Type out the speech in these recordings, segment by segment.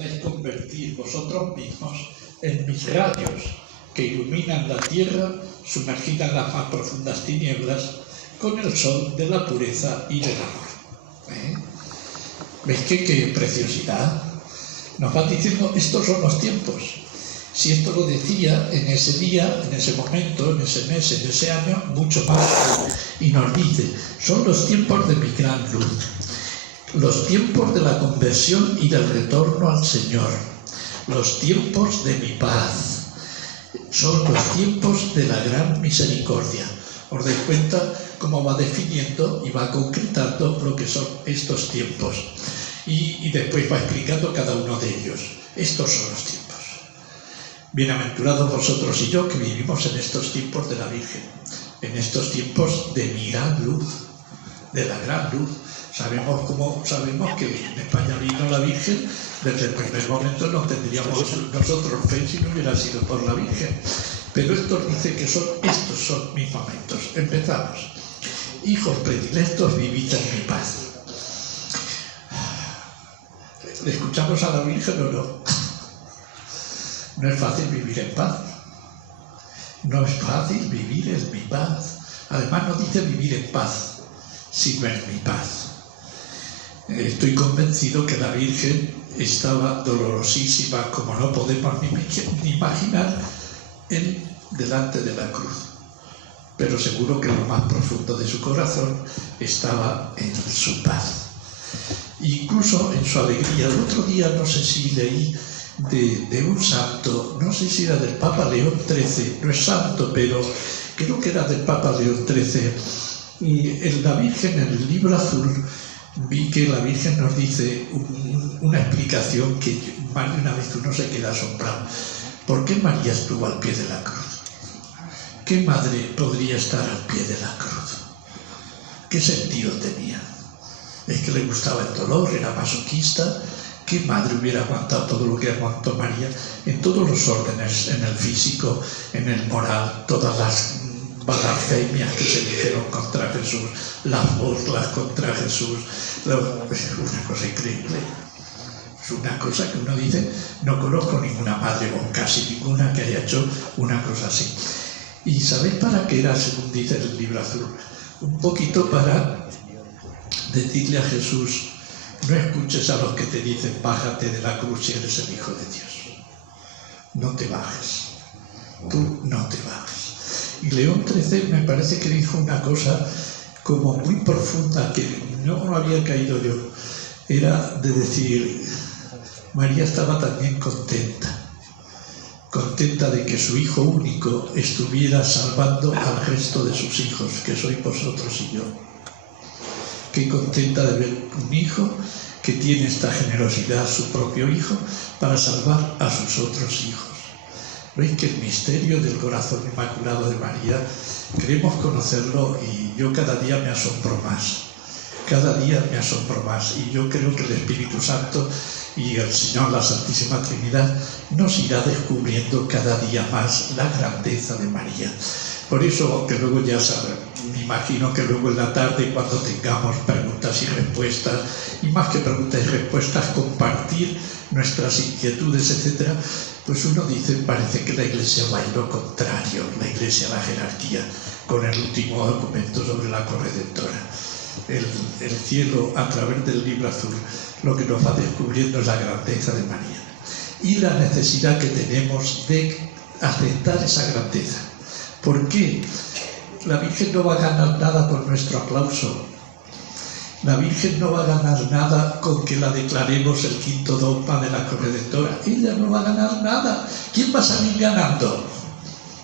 podáis convertir vosotros mismos en mis rayos que iluminan la tierra sumergida en las más profundas tinieblas con el sol de la pureza y del amor. ¿Veis qué preciosidad? Nos van diciendo, estos son los tiempos. Si esto lo decía en ese día, en ese momento, en ese mes, en ese año, mucho más. Y nos dice, son los tiempos de mi gran luz, los tiempos de la conversión y del retorno al Señor, los tiempos de mi paz, son los tiempos de la gran misericordia. Os dais cuenta cómo va definiendo y va concretando lo que son estos tiempos. Y después va explicando cada uno de ellos. Estos son los tiempos. Bienaventurados vosotros y yo que vivimos en estos tiempos de la Virgen, en estos tiempos de mi gran luz, de la gran luz. Sabemos que en España vino la Virgen, desde el primer momento no tendríamos nosotros fe si no hubiera sido por la Virgen. Pero esto dice que estos son mis momentos. Empezamos. Hijos predilectos, vivid en mi paz. ¿Le escuchamos a la Virgen o no? No es fácil vivir en paz. No es fácil vivir en mi paz. Además no dice vivir en paz, sino en mi paz. Estoy convencido que la Virgen estaba dolorosísima, como no podemos ni imaginar, delante de la cruz. Pero seguro que lo más profundo de su corazón estaba en su paz. Incluso en su alegría. El otro día no sé si leí de un santo, no sé si era del Papa León XIII, no es santo, pero creo que era del Papa León XIII. Y en la Virgen, en el libro azul, vi que la Virgen nos dice una explicación que más de una vez uno se queda asombrado. ¿Por qué María estuvo al pie de la cruz? ¿Qué madre podría estar al pie de la cruz? ¿Qué sentido tenía? ¿Es que le gustaba el dolor? ¿Era masoquista? ¿Qué madre hubiera aguantado todo lo que aguantó María en todos los órdenes, en el físico, en el moral, todas las blasfemias que se dijeron contra Jesús, las burlas contra Jesús? Una cosa increíble. Es una cosa que uno dice, no conozco ninguna madre o casi ninguna que haya hecho una cosa así. ¿Y sabéis para qué era, según dice el libro azul? Un poquito para decirle a Jesús, no escuches a los que te dicen, bájate de la cruz si eres el Hijo de Dios. No te bajes. Tú no te bajes. Y León XIII me parece que dijo una cosa como muy profunda, que no había caído yo. Era de decir, María estaba también contenta de que su hijo único estuviera salvando al resto de sus hijos, que sois vosotros y yo. Qué contenta de ver un hijo que tiene esta generosidad, su propio hijo, para salvar a sus otros hijos. Veis que el misterio del corazón inmaculado de María, queremos conocerlo y yo cada día me asombro más. Cada día me asombro más y yo creo que el Espíritu Santo y el Señor, la Santísima Trinidad, nos irá descubriendo cada día más la grandeza de María. Por eso, aunque luego ya saben, me imagino que luego en la tarde, cuando tengamos preguntas y respuestas, y más que preguntas y respuestas, compartir nuestras inquietudes, etc., pues uno dice, parece que la Iglesia va en lo contrario, la Iglesia, la jerarquía, con el último documento sobre la corredentora. El cielo, a través del libro azul, lo que nos va descubriendo es la grandeza de María y la necesidad que tenemos de aceptar esa grandeza. ¿Por qué? La Virgen no va a ganar nada por nuestro aplauso. La Virgen no va a ganar nada con que la declaremos el quinto dogma de la corredentora. Ella no va a ganar nada. ¿Quién va a salir ganando?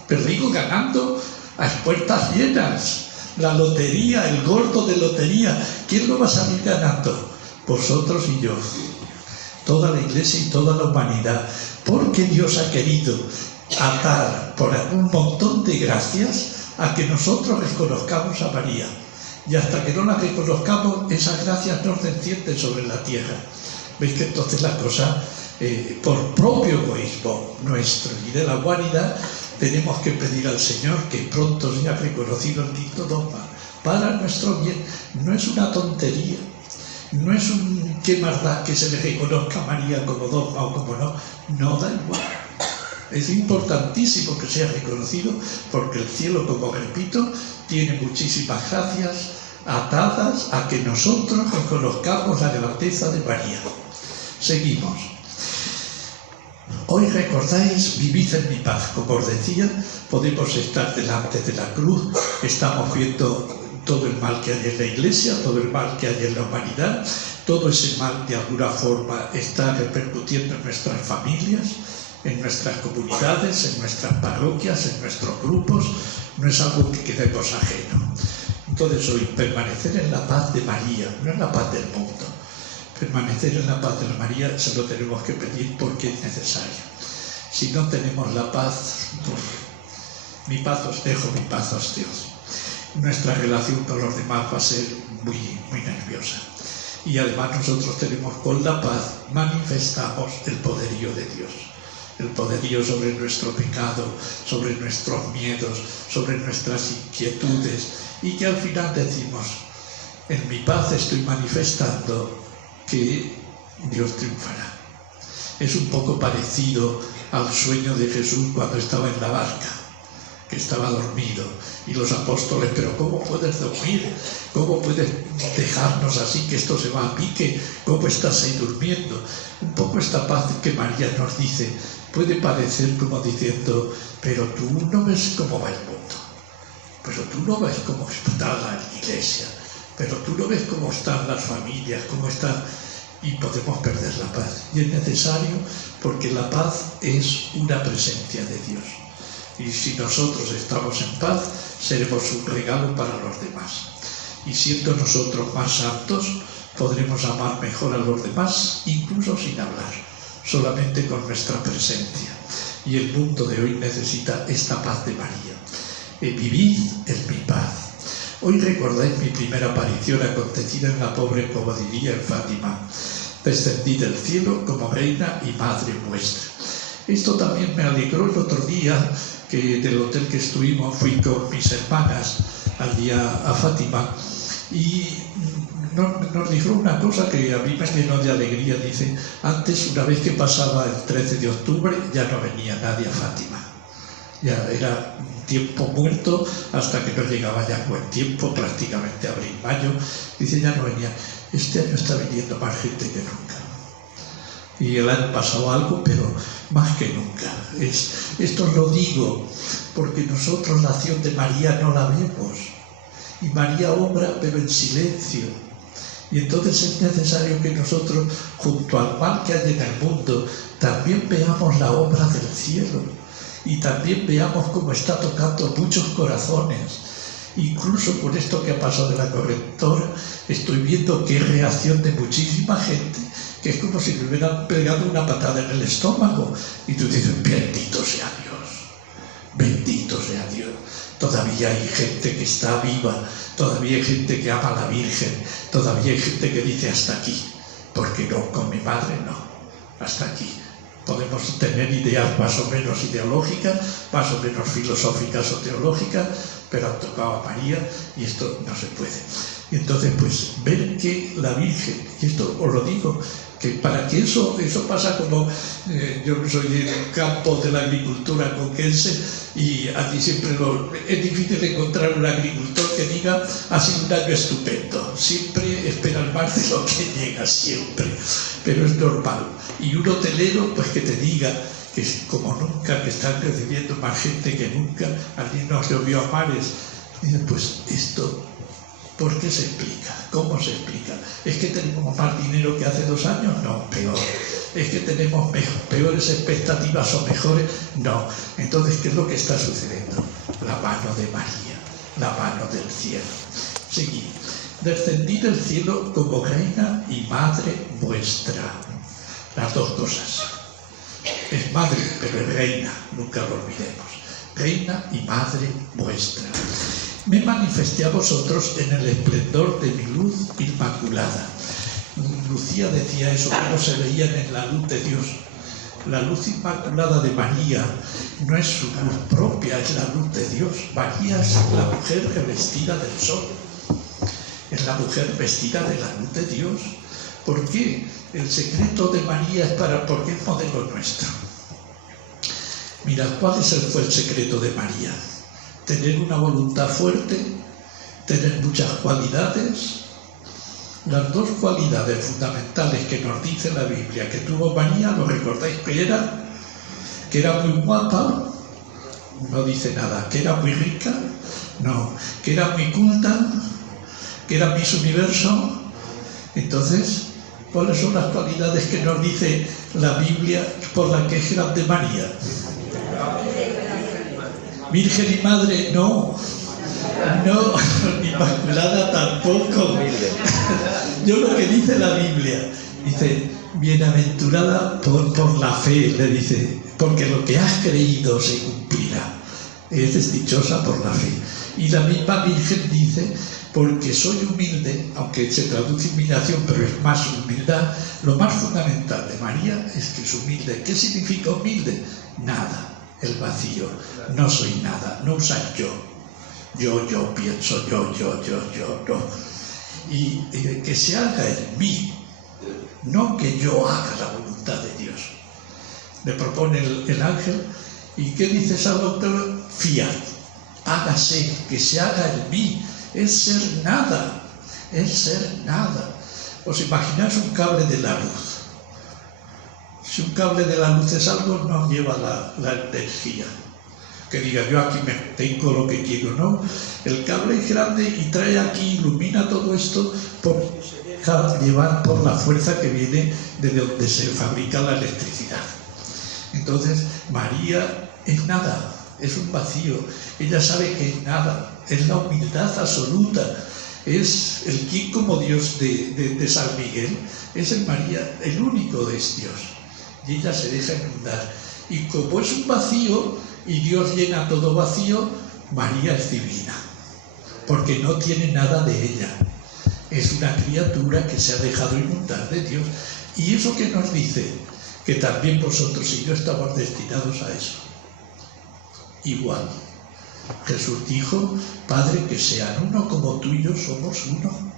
Pero digo ganando a puertas llenas. La lotería, el gordo de lotería. ¿Quién lo va a salir ganando? Vosotros y yo. Toda la Iglesia y toda la humanidad. Porque Dios ha querido atar por un montón de gracias a que nosotros reconozcamos a María. Y hasta que no la reconozcamos, esas gracias no se encienden sobre la tierra. Veis que entonces la cosa, por propio egoísmo nuestro y de la humanidad, tenemos que pedir al Señor que pronto sea reconocido el quinto dogma para nuestro bien. No es una tontería, no es un ¿qué más da que se le reconozca a María como dogma o como no? No da igual. Es importantísimo que sea reconocido porque el cielo, como repito, tiene muchísimas gracias atadas a que nosotros reconozcamos la grandeza de María. Seguimos. Hoy recordáis, vivid en mi paz. Como os decía, podemos estar delante de la cruz, estamos viendo todo el mal que hay en la Iglesia, todo el mal que hay en la humanidad, todo ese mal de alguna forma está repercutiendo en nuestras familias, en nuestras comunidades, en nuestras parroquias, en nuestros grupos, no es algo que quedemos ajeno. Entonces hoy, permanecer en la paz de María, no en la paz del mundo. Permanecer en la paz de María se lo tenemos que pedir porque es necesario. Si no tenemos la paz, pues, mi paz os dejo, mi paz os doy. Nuestra relación con los demás va a ser muy, muy nerviosa. Y además nosotros tenemos con la paz, manifestamos el poderío de Dios. El poderío sobre nuestro pecado, sobre nuestros miedos, sobre nuestras inquietudes. Y que al final decimos, en mi paz estoy manifestando que Dios triunfará. Es un poco parecido al sueño de Jesús cuando estaba en la barca, que estaba dormido, y los apóstoles, pero ¿cómo puedes dormir? ¿Cómo puedes dejarnos así, que esto se va a pique? ¿Cómo estás ahí durmiendo? Un poco esta paz que María nos dice, puede parecer como diciendo, pero tú no ves cómo va el mundo, pero tú no ves cómo está la iglesia, pero tú no ves cómo están las familias, cómo están, y podemos perder la paz. Y es necesario porque la paz es una presencia de Dios. Y si nosotros estamos en paz, seremos un regalo para los demás. Y siendo nosotros más santos, podremos amar mejor a los demás, incluso sin hablar, solamente con nuestra presencia. Y el mundo de hoy necesita esta paz de María. Vivid en mi paz. Hoy recordáis mi primera aparición acontecida en la pobre comodiría en Fátima. Descendí del cielo como reina y madre vuestra. Esto también me alegró el otro día, que del hotel que estuvimos fui con mis hermanas allí a Fátima y nos dijo una cosa que a mí me llenó de alegría. Dice, antes, una vez que pasaba el 13 de octubre, ya no venía nadie a Fátima. Ya era un tiempo muerto hasta que no llegaba ya buen tiempo, prácticamente abril, mayo. Dice, ya no venía. Este año está viniendo más gente que nunca. Y el año pasado algo, pero más que nunca. Esto lo digo porque nosotros la acción de María no la vemos. Y María obra, pero en silencio. Y entonces es necesario que nosotros, junto al mal que hay en el mundo, también veamos la obra del cielo. Y también veamos cómo está tocando muchos corazones. Incluso con esto que ha pasado de la correctora, estoy viendo que hay reacción de muchísima gente, que es como si le hubieran pegado una patada en el estómago. Y tú dices, bendito sea Dios, bendito sea Dios. Todavía hay gente que está viva, todavía hay gente que ama a la Virgen, todavía hay gente que dice hasta aquí, porque no, con mi madre no, hasta aquí. Podemos tener ideas más o menos ideológicas, más o menos filosóficas o teológicas, pero han tocado a María y esto no se puede. Y entonces, pues, ver que la Virgen, y esto os lo digo, que para que eso pasa como, yo soy del campo de la agricultura conquense y aquí siempre es difícil encontrar un agricultor que diga ha sido un año estupendo, siempre esperan más de lo que llega siempre, pero es normal. Y un hotelero pues que te diga que como nunca, que están recibiendo más gente que nunca, alguien nos llovió a mares, dice, pues esto, ¿por qué se explica? ¿Cómo se explica? ¿Es que tenemos más dinero que hace 2 años? No, peor. ¿Es que tenemos peores expectativas o mejores? No. Entonces, ¿qué es lo que está sucediendo? La mano de María, la mano del cielo. Seguimos. Descendí del cielo como reina y madre vuestra. Las dos cosas. Es madre, pero es reina, nunca lo olvidemos. Reina y madre vuestra. Me manifesté a vosotros en el esplendor de mi luz inmaculada. Lucía decía eso, cómo se veían en la luz de Dios. La luz inmaculada de María no es su luz propia, es la luz de Dios. María es la mujer revestida del sol. Es la mujer vestida de la luz de Dios. ¿Por qué el secreto de María porque es modelo nuestro? Mirad, ¿cuál fue el secreto de María? Tener una voluntad fuerte, tener muchas cualidades. Las dos cualidades fundamentales que nos dice la Biblia que tuvo María, ¿lo recordáis que era? Que era muy guapa, no dice nada. Que era muy rica, no. Que era muy culta, que era Miss Universo. Entonces, ¿cuáles son las cualidades que nos dice la Biblia por las que es grande María? Virgen y madre, no, inmaculada tampoco. Yo lo que dice la Biblia, dice, bienaventurada por la fe, le dice, porque lo que has creído se cumplirá. Eres dichosa por la fe. Y la misma Virgen dice, porque soy humilde, aunque se traduce humillación, pero es más humildad. Lo más fundamental de María es que es humilde. ¿Qué significa humilde? Nada. El vacío, no soy nada, no usa yo pienso, yo, no. Y que se haga en mí, no que yo haga la voluntad de Dios. Le propone el ángel, ¿y qué dice San Doctor? Fiat, hágase, que se haga en mí, es ser nada. ¿Os imagináis un cable de la luz? Si un cable de la luz es algo, no lleva la energía. Que diga, yo aquí me tengo lo que quiero, ¿no? El cable es grande y trae aquí, ilumina todo esto, llevar por la fuerza que viene de donde se fabrica la electricidad. Entonces, María es nada, es un vacío. Ella sabe que es nada, es la humildad absoluta. Es el quien como Dios de San Miguel, es el María, el único es Dios. Y ella se deja inundar. Y como es un vacío, y Dios llena todo vacío, María es divina, porque no tiene nada de ella. Es una criatura que se ha dejado inundar de Dios. Y eso que nos dice, que también vosotros y yo estamos destinados a eso. Igual, Jesús dijo, Padre, que sean uno como tú y yo somos uno.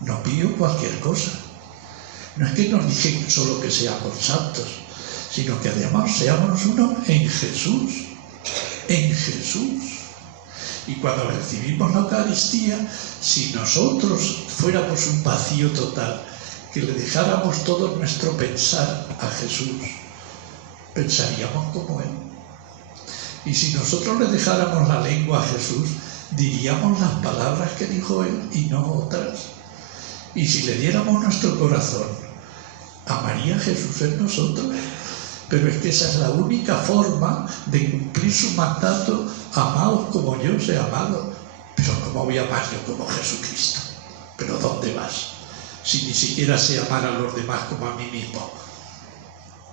No pidió cualquier cosa. No es que nos dije solo que seamos santos, sino que además seamos uno en Jesús. Y cuando recibimos la Eucaristía, si nosotros fuéramos un vacío total, que le dejáramos todo nuestro pensar a Jesús, pensaríamos como Él. Y si nosotros le dejáramos la lengua a Jesús, diríamos las palabras que dijo Él y no otras. Y si le diéramos nuestro corazón, amaría Jesús en nosotros. Pero es que esa es la única forma de cumplir su mandato, amaos como yo os he amado. Pero ¿cómo voy a amar yo como Jesucristo? ¿Pero dónde vas? Si ni siquiera sé amar a los demás como a mí mismo.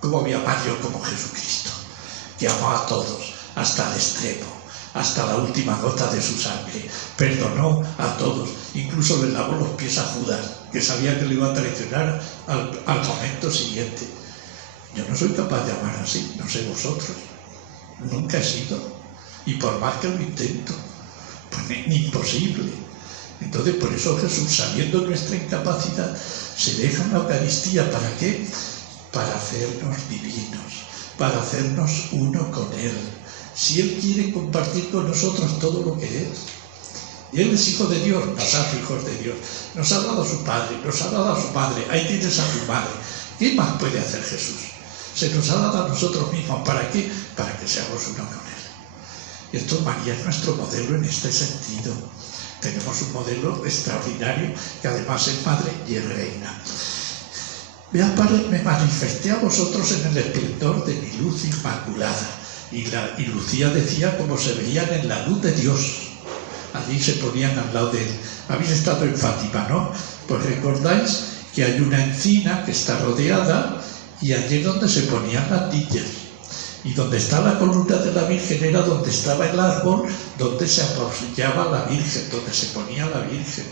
¿Cómo voy a amar yo como Jesucristo? Que amó a todos, hasta el extremo, hasta la última gota de su sangre. Perdonó a todos, incluso le lavó los pies a Judas, que sabía que le iba a traicionar al momento siguiente. Yo no soy capaz de amar así, no sé vosotros. Nunca he sido. Y por más que lo intento, pues ni imposible. Entonces, por eso Jesús, sabiendo nuestra incapacidad, se deja en la Eucaristía. ¿Para qué? Para hacernos divinos, para hacernos uno con Él. Si Él quiere compartir con nosotros todo lo que es. Y Él es hijo de Dios, nos hace hijos de Dios. Nos ha dado a su Padre, nos ha dado a su Madre, ahí tienes a tu Madre. ¿Qué más puede hacer Jesús? Se nos ha dado a nosotros mismos. ¿Para qué? Para que seamos uno con Él. Y esto, María es nuestro modelo en este sentido. Tenemos un modelo extraordinario, que además es madre y es reina. Vean, Padre, me manifesté a vosotros en el esplendor de mi luz inmaculada. Y Lucía decía cómo se veían en la luz de Dios. Allí se ponían al lado de Él. Habéis estado en Fátima, ¿no? Pues recordáis que hay una encina que está rodeada, y allí es donde se ponían las niñas. Y donde está la columna de la Virgen era donde estaba el árbol, donde se apoyaba la Virgen, donde se ponía la Virgen.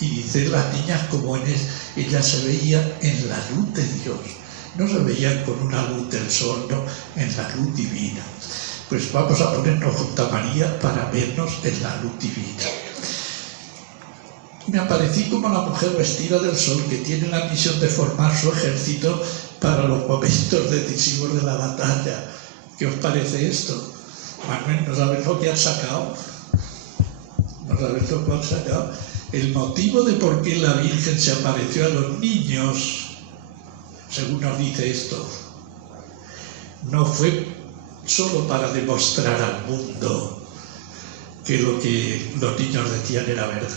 Y dicen las niñas como ellas se veían en la luz de Dios. No se veían con una luz del sol, no, en la luz divina. Pues vamos a ponernos junto a María para vernos en la luz divina. Me aparecí como la mujer vestida del sol que tiene la misión de formar su ejército para los momentos decisivos de la batalla. ¿Qué os parece esto? Manuel, ¿no sabes lo que han sacado? ¿No sabes lo que han sacado? El motivo de por qué la Virgen se apareció a los niños, según nos dice esto, no fue solo para demostrar al mundo que lo que los niños decían era verdad.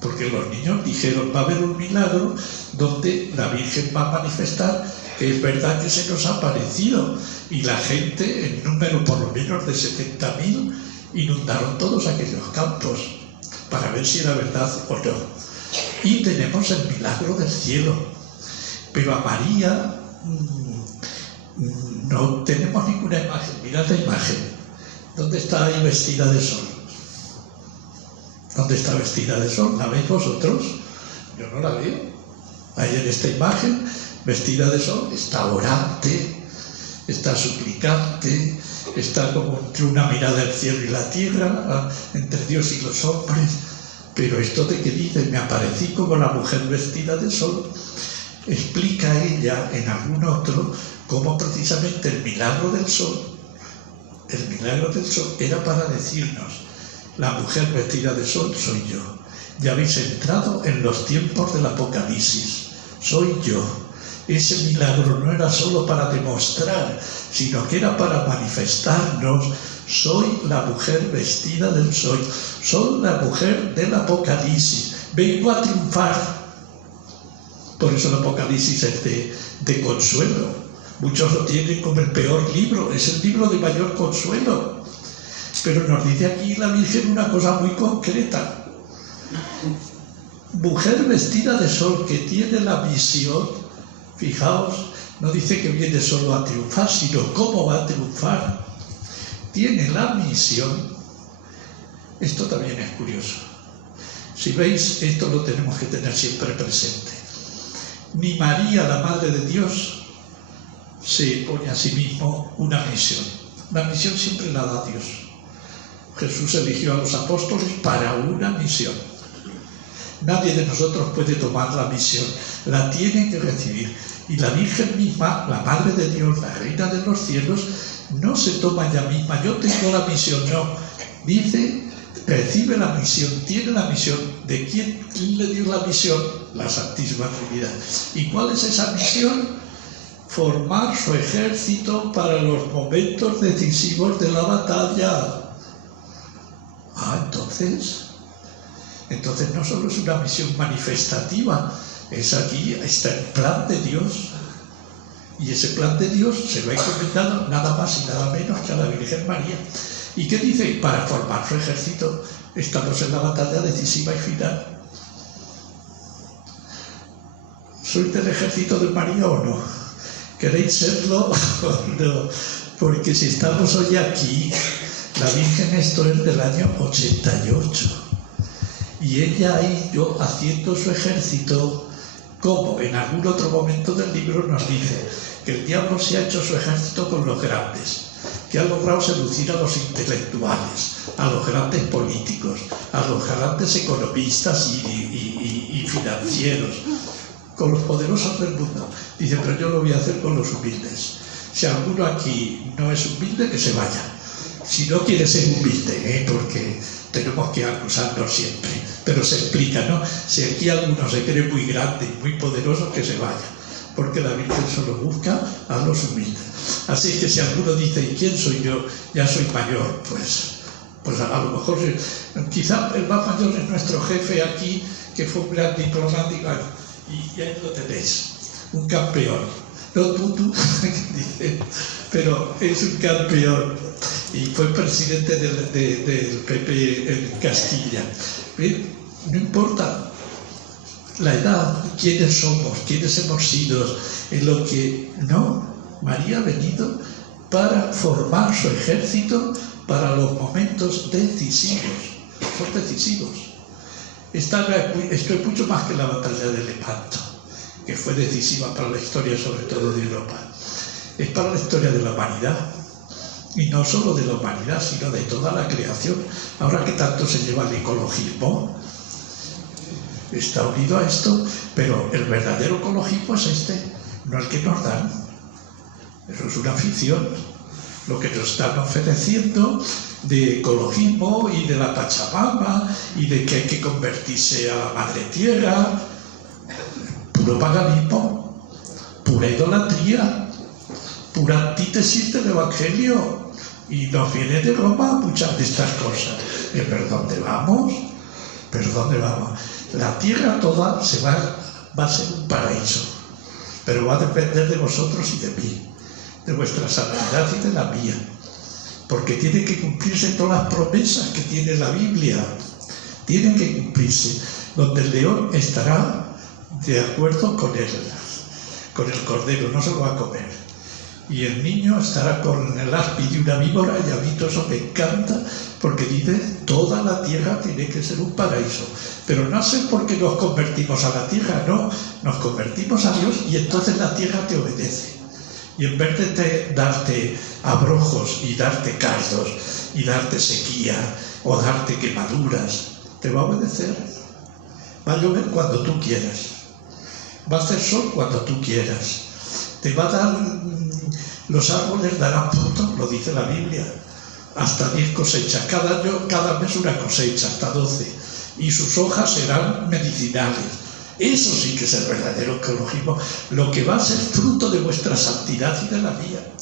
Porque los niños dijeron, va a haber un milagro donde la Virgen va a manifestar que es verdad que se nos ha aparecido. Y la gente, en número por lo menos de 70.000, inundaron todos aquellos campos para ver si era verdad o no. Y tenemos el milagro del cielo. Pero a María no tenemos ninguna imagen. Mirad la imagen. ¿Dónde está ahí vestida de sol? ¿Dónde está vestida de sol? ¿La veis vosotros? Yo no la veo. Ahí en esta imagen, vestida de sol, está orante, está suplicante, está como entre una mirada del cielo y la tierra, entre Dios y los hombres. Pero esto de que dice, me aparecí como la mujer vestida de sol, explica ella en algún otro cómo precisamente el milagro del sol era para decirnos, la mujer vestida de sol soy yo. Ya habéis entrado en los tiempos del Apocalipsis. Soy yo. Ese milagro no era solo para demostrar, sino que era para manifestarnos. Soy la mujer vestida del sol. Soy la mujer del Apocalipsis. Vengo a triunfar. Por eso el Apocalipsis es de consuelo. Muchos lo tienen como el peor libro. Es el libro de mayor consuelo. Pero nos dice aquí la Virgen una cosa muy concreta. Mujer vestida de sol que tiene la misión, fijaos, no dice que viene solo a triunfar, sino cómo va a triunfar. Tiene la misión. Esto también es curioso. Si veis, esto lo tenemos que tener siempre presente. Ni María, la Madre de Dios, se pone a sí mismo una misión. La misión siempre la da Dios. Jesús eligió a los apóstoles para una misión. Nadie de nosotros puede tomar la misión, la tiene que recibir. Y la Virgen misma, la Madre de Dios, la Reina de los cielos, no se toma ella misma, yo tengo la misión, no. Dice, recibe la misión, tiene la misión. ¿De quién le dio la misión? La Santísima Trinidad. ¿Y cuál es esa misión? Formar su ejército para los momentos decisivos de la batalla. Entonces no solo es una misión manifestativa, es aquí, está el plan de Dios. Y ese plan de Dios se lo ha encomendado nada más y nada menos que a la Virgen María. ¿Y qué dice? Para formar su ejército estamos en la batalla decisiva y final. ¿Sois del ejército de María o no? ¿Queréis serlo o no? Porque si estamos hoy aquí, la Virgen, esto es del año 88. Y ella ha ido haciendo su ejército, como en algún otro momento del libro nos dice, que el diablo se ha hecho su ejército con los grandes, que ha logrado seducir a los intelectuales, a los grandes políticos, a los grandes economistas y financieros, con los poderosos del mundo. Dice, pero yo lo voy a hacer con los humildes. Si alguno aquí no es humilde, que se vaya. Si no quiere ser humilde, porque tenemos que acusarnos siempre, pero se explica, ¿no? Si aquí alguno se cree muy grande y muy poderoso, que se vaya, porque la Virgen solo busca a los humildes. Así que si alguno dice, ¿y quién soy yo? Ya soy mayor, pues a lo mejor, quizá el más mayor es nuestro jefe aquí, que fue un gran diplomático, y ahí lo tenéis, un campeón. No, tú, dice, pero es un campeón y fue presidente del PP en Castilla. No importa la edad, quiénes somos, quiénes hemos sido, en lo que no, María ha venido para formar su ejército para los momentos decisivos. Son decisivos. Esto es mucho más que la batalla de Lepanto, que fue decisiva para la historia, sobre todo de Europa. Es para la historia de la humanidad. y no solo de la humanidad, sino de toda la creación. Ahora que tanto se lleva el ecologismo, está unido a esto, pero el verdadero ecologismo es este, no el que nos dan. Eso es una ficción. Lo que nos están ofreciendo de ecologismo y de la Pachamama y de que hay que convertirse a la madre tierra, puro paganismo, pura idolatría, pura antítesis del evangelio, y nos viene de Roma muchas de estas cosas. ¿Pero dónde vamos? ¿Pero dónde vamos? La tierra toda va a ser un paraíso, pero va a depender de vosotros y de mí, de vuestra santidad y de la mía, porque tiene que cumplirse todas las promesas que tiene la Biblia, tienen que cumplirse, donde el león estará de acuerdo con el cordero, no se lo va a comer, y el niño estará con el áspid de una víbora, y a mí todo eso me encanta, porque dice, toda la tierra tiene que ser un paraíso, pero no sé por qué nos convertimos a la tierra, no, nos convertimos a Dios y entonces la tierra te obedece. Y en vez de darte abrojos y darte cardos y darte sequía o darte quemaduras, te va a obedecer. Va a llover cuando tú quieras. Va a hacer sol cuando tú quieras. Te va a dar, los árboles darán fruto, lo dice la Biblia, hasta 10 cosechas. Cada año, cada mes una cosecha, hasta 12. Y sus hojas serán medicinales. Eso sí que es el verdadero ecologismo, lo que va a ser fruto de vuestra santidad y de la mía,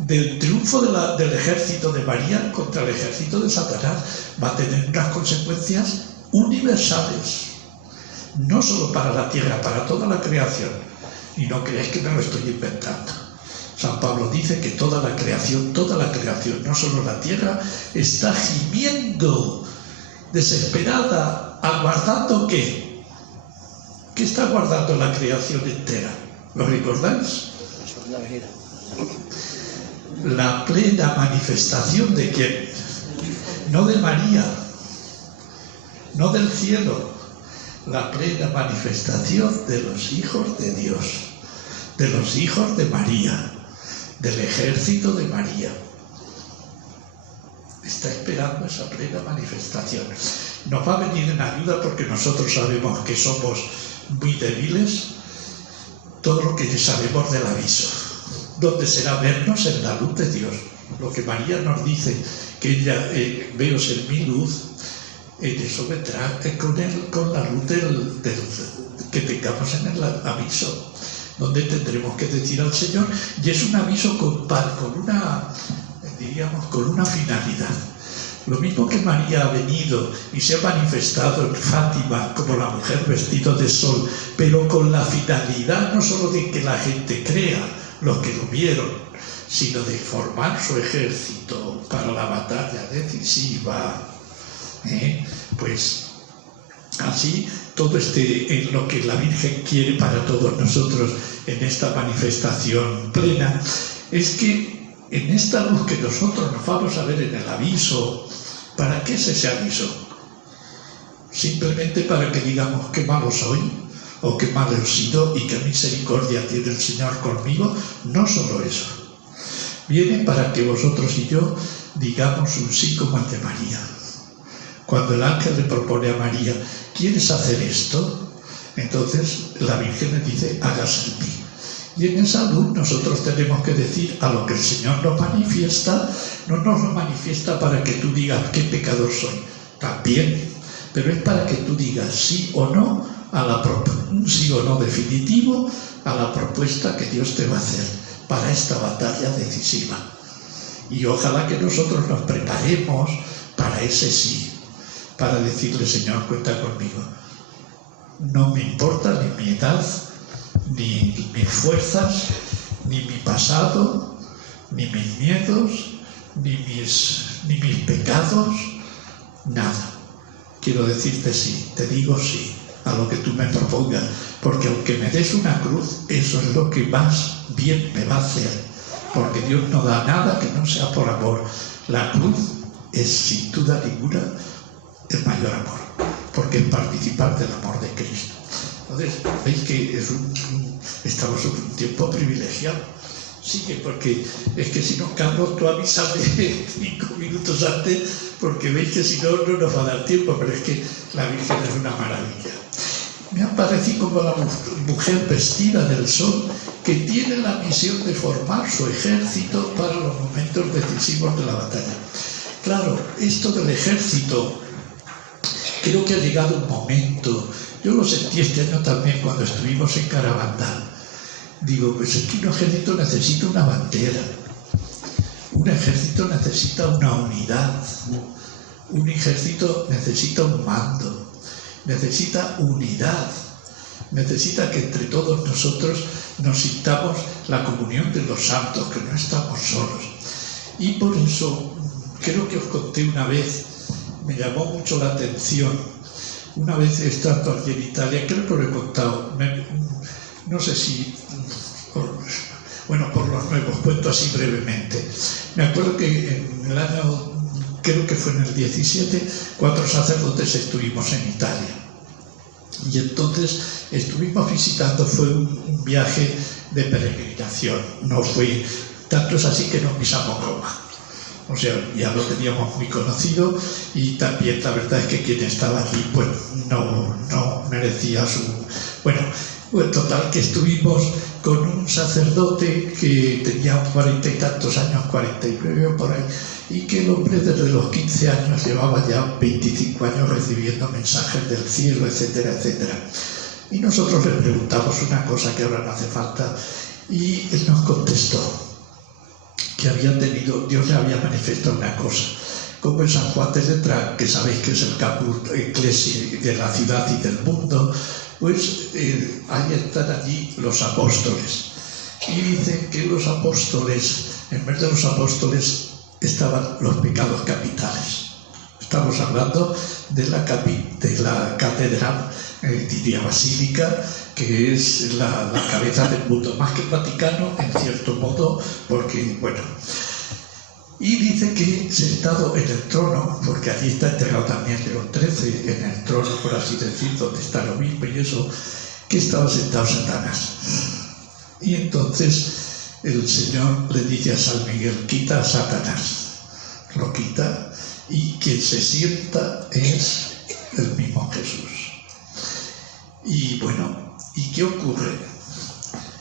del triunfo del ejército de María contra el ejército de Satanás. Va a tener unas consecuencias universales, no solo para la tierra, para toda la creación. Y no creáis que me lo estoy inventando. San Pablo dice que toda la creación, no solo la tierra, está gimiendo, desesperada, aguardando ¿qué? ¿Qué está aguardando la creación entera? ¿Lo recordáis? La plena manifestación de quién, no de María, no del cielo, la plena manifestación de los hijos de Dios, de los hijos de María, del ejército de María. Está esperando esa plena manifestación. Nos va a venir en ayuda porque nosotros sabemos que somos muy débiles, todo lo que sabemos del aviso, donde será vernos en la luz de Dios. Lo que María nos dice, que ella, veos en mi luz, en eso vendrá con la luz que tengamos en el aviso, donde tendremos que decir al Señor, y es un aviso con una finalidad. Lo mismo que María ha venido y se ha manifestado en Fátima como la mujer vestida de sol, pero con la finalidad no solo de que la gente crea, los que lo vieron, sino de formar su ejército para la batalla decisiva. Pues así, todo en lo que la Virgen quiere para todos nosotros en esta manifestación plena, es que en esta luz que nosotros nos vamos a ver en el aviso. ¿Para qué es ese aviso? Simplemente para que digamos qué malo soy o qué malo he sido y qué misericordia tiene el Señor conmigo. No solo eso. Viene para que vosotros y yo digamos un sí como el de María. Cuando el ángel le propone a María, ¿quieres hacer esto? Entonces la Virgen le dice, hágase en mí. Y en esa luz nosotros tenemos que decir a lo que el Señor nos manifiesta, no nos lo manifiesta para que tú digas qué pecador soy, también, pero es para que tú digas sí o no, un sí o no definitivo a la propuesta que Dios te va a hacer para esta batalla decisiva. Y ojalá que nosotros nos preparemos para ese sí, para decirle, Señor, cuenta conmigo. No me importa ni mi edad, ni mis fuerzas, ni mi pasado, ni mis miedos, ni mis pecados, nada. Quiero decirte sí, te digo sí a lo que tú me propongas, porque aunque me des una cruz, eso es lo que más bien me va a hacer, porque Dios no da nada que no sea por amor. La cruz es sin duda ninguna el mayor amor, porque es participar del amor de Cristo. Entonces, veis que estamos en un tiempo privilegiado. sigue, porque es que si no, Carlos, tú avísame 5 minutos antes, porque veis que si no, no nos va a dar tiempo, pero es que la Virgen es una maravilla. Me aparecí como la mujer vestida del sol que tiene la misión de formar su ejército para los momentos decisivos de la batalla. Claro, esto del ejército, creo que ha llegado un momento, yo lo sentí este año también cuando estuvimos en Carabandal. Digo, pues es que un ejército necesita una bandera, un ejército necesita una unidad, un ejército necesita un mando, necesita unidad, necesita que entre todos nosotros nos sintamos la comunión de los santos, que no estamos solos. Y por eso, creo que os conté una vez, me llamó mucho la atención, una vez estando aquí en Italia, creo que lo he contado, no sé si, por los nuevos, cuento así brevemente. Me acuerdo que en el año, creo que fue en el 17, 4 sacerdotes estuvimos en Italia. Y entonces estuvimos visitando, fue un viaje de peregrinación, no fue, tanto es así que no pisamos Roma. O sea, ya lo teníamos muy conocido y también la verdad es que quien estaba allí pues no merecía su... Bueno, total que estuvimos con un sacerdote que tenía 40 y tantos años, 49 o por ahí, y que el hombre desde los 15 años llevaba ya 25 años recibiendo mensajes del cielo, etcétera, etcétera. Y nosotros le preguntamos una cosa que ahora no hace falta y él nos contestó que Dios le había manifestado una cosa. Como en San Juan de Letrán, que sabéis que es el caput ecclesiae de la ciudad y del mundo, pues ahí están allí los apóstoles. Y dicen que los apóstoles, en vez de los apóstoles, estaban los pecados capitales. Estamos hablando de la catedral, diría basílica, que es la cabeza del mundo, más que el Vaticano, en cierto modo, porque, bueno... Y dice que sentado en el trono, porque allí está enterrado también León XIII, en el trono, por así decir, donde está el obispo y eso, que estaba sentado Satanás. Y entonces el Señor le dice a San Miguel, quita a Satanás. Lo quita y quien se sienta es el mismo Jesús. Y bueno, ¿y qué ocurre?